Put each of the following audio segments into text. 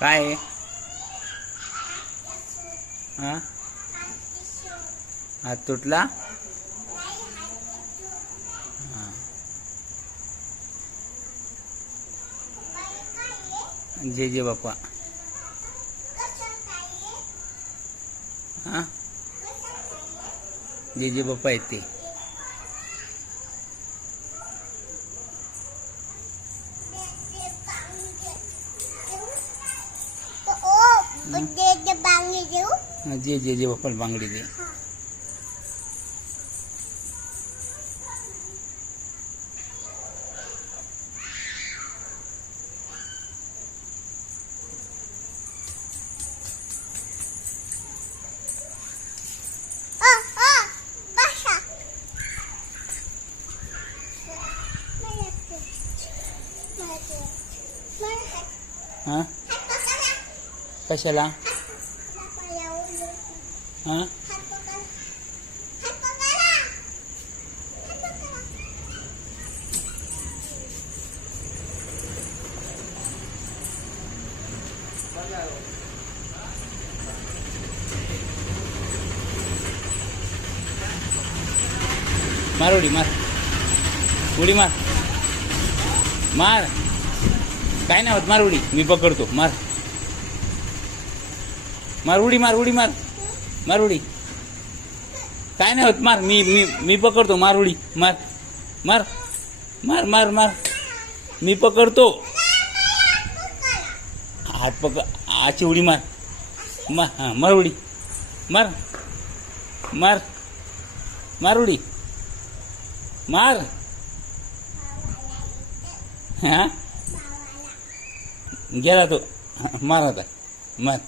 काय आहे? हा, हात तुटला. जे जे बाप्पा. हा, जे जे बाप्पा आहेत ते. जे जे जे बाप्पाला बांगडी दे. हा, कशाला? हा, मार उडी मार. उडी मार. मार. काय नाही होत. मार उडी. मी पकडतो. मार. मार उडी मार. उडी मार. मार उडी. काय नाही होत. मार. मी पकडतो. मार उडी. मार. मार. मार मार मार. मी पकडतो. हात पकड. आची उडी मार. मार. हा, मार उडी. मार. मार. मार उडी. मार. हा, गेला तो. मार आता. मार.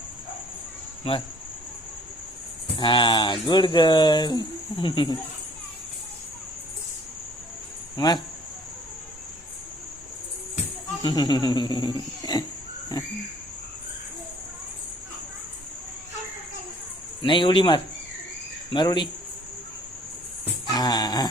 मार. हा, गुड गर्ल. मार. नाही, उडी मार. मार उडी. हा.